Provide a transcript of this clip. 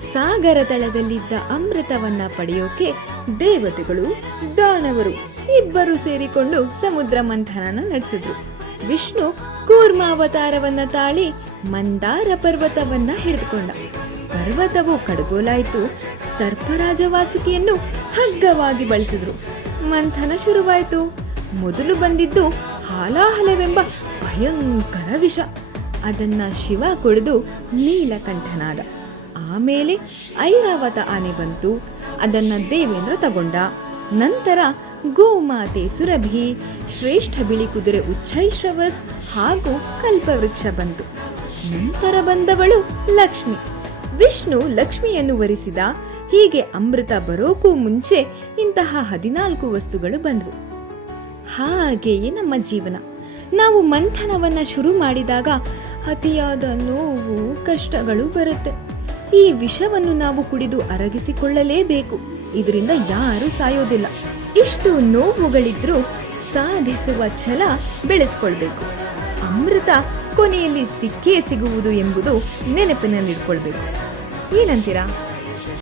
ಸಾಗರ ತಳದಲ್ಲಿದ್ದ ಅಮೃತವನ್ನ ಪಡೆಯೋಕೆ ದೇವತೆಗಳು ದಾನವರು ಇಬ್ಬರು ಸೇರಿಕೊಂಡು ಸಮುದ್ರ ಮಂಥನನ ನಡೆಸಿದ್ರು. ವಿಷ್ಣು ಕೂರ್ಮಾವತಾರವನ್ನ ತಾಳಿ ಮಂದಾರ ಪರ್ವತವನ್ನ ಹಿಡಿದುಕೊಂಡ. ಪರ್ವತವು ಕಡುಗೋಲಾಯ್ತು. ಸರ್ಪರಾಜ ವಾಸುಕಿಯನ್ನು ಹಗ್ಗವಾಗಿ ಬಳಸಿದ್ರು. ಮಂಥನ ಶುರುವಾಯಿತು. ಮೊದಲು ಬಂದಿದ್ದು ಹಾಲಾಹಲವೆಂಬ ಭಯಂಕರ ವಿಷ. ಅದನ್ನ ಶಿವ ಕುಡಿದು ನೀಲಕಂಠನಾದ. ಆಮೇಲೆ ಐರಾವತ ಆನೆ ಬಂತು. ಅದನ್ನ ದೇವೇಂದ್ರ ತಗೊಂಡ. ನಂತರ ಗೋಮಾತೆ ಸುರಭಿ, ಶ್ರೇಷ್ಠ ಬಿಳಿ ಕುದುರೆ ಉಚ್ಚೈಶ್ರವಸ್ ಹಾಗೂ ಕಲ್ಪವೃಕ್ಷ ಬಂತು. ನಂತರ ಬಂದವಳು ಲಕ್ಷ್ಮಿ. ವಿಷ್ಣು ಲಕ್ಷ್ಮಿಯನ್ನು ವರಿಸಿದ. ಹೀಗೆ ಅಮೃತ ಬರೋಕ್ಕೂ ಮುಂಚೆ ಇಂತಹ 14 ವಸ್ತುಗಳು ಬಂದವು. ಹಾಗೆಯೇ ನಮ್ಮ ಜೀವನ. ನಾವು ಮಂಥನವನ್ನ ಶುರು ಮಾಡಿದಾಗ ಅತಿಯಾದ ನೋವು, ಕಷ್ಟಗಳು ಬರುತ್ತೆ. ಈ ವಿಷವನ್ನು ನಾವು ಕುಡಿದು ಅರಗಿಸಿಕೊಳ್ಳಲೇಬೇಕು. ಇದರಿಂದ ಯಾರೂ ಸಾಯೋದಿಲ್ಲ. ಇಷ್ಟು ನೋವುಗಳಿದ್ರೂ ಸಾಧಿಸುವ ಛಲ ಬೆಳೆಸ್ಕೊಳ್ಬೇಕು. ಅಮೃತ ಕೊನೆಯಲ್ಲಿ ಸಿಕ್ಕೇ ಸಿಗುವುದು ಎಂಬುದು ನೆನಪಿನಲ್ಲಿಟ್ಕೊಳ್ಬೇಕು. ಏನಂತೀರಾ?